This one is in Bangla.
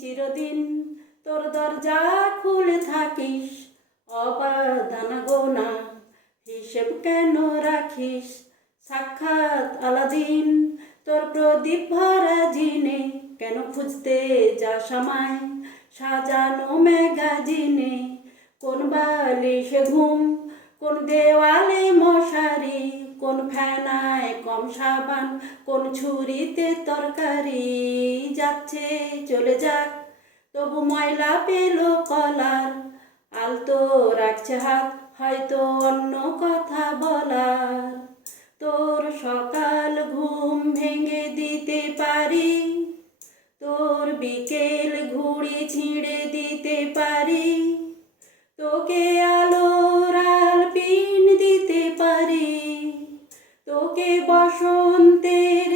চিরদিন তোর দরজা খুলে থাকিস, অবাধ গোনা হিসেব কেন রাখিস? সাক্ষাৎ আলাদিন তোর প্রদীপ ভরা জিনে, কেন খুঁজতে যাস আমায় সাজানো ম্যাগাজিনে? কোন বালিশে ঘুম, কোন দেওয়ালে মশারি, কোন ফেনায় কম সাবান, কোন ছুরিতে তরকারি? যাচ্ছে চলে যাক, তবু ময়লা পেল কলার, আলতো রাখছে হাত, হয়তো অন্য কথা বলার। তোর সকাল ঘুম ভেঙে দিতে পারি, তোর বিকেল ঘুড়ি ছিঁড়ে দিতে পারি, তোকে আলোর আলপিন দিতে পারি, তোকে বসন্তের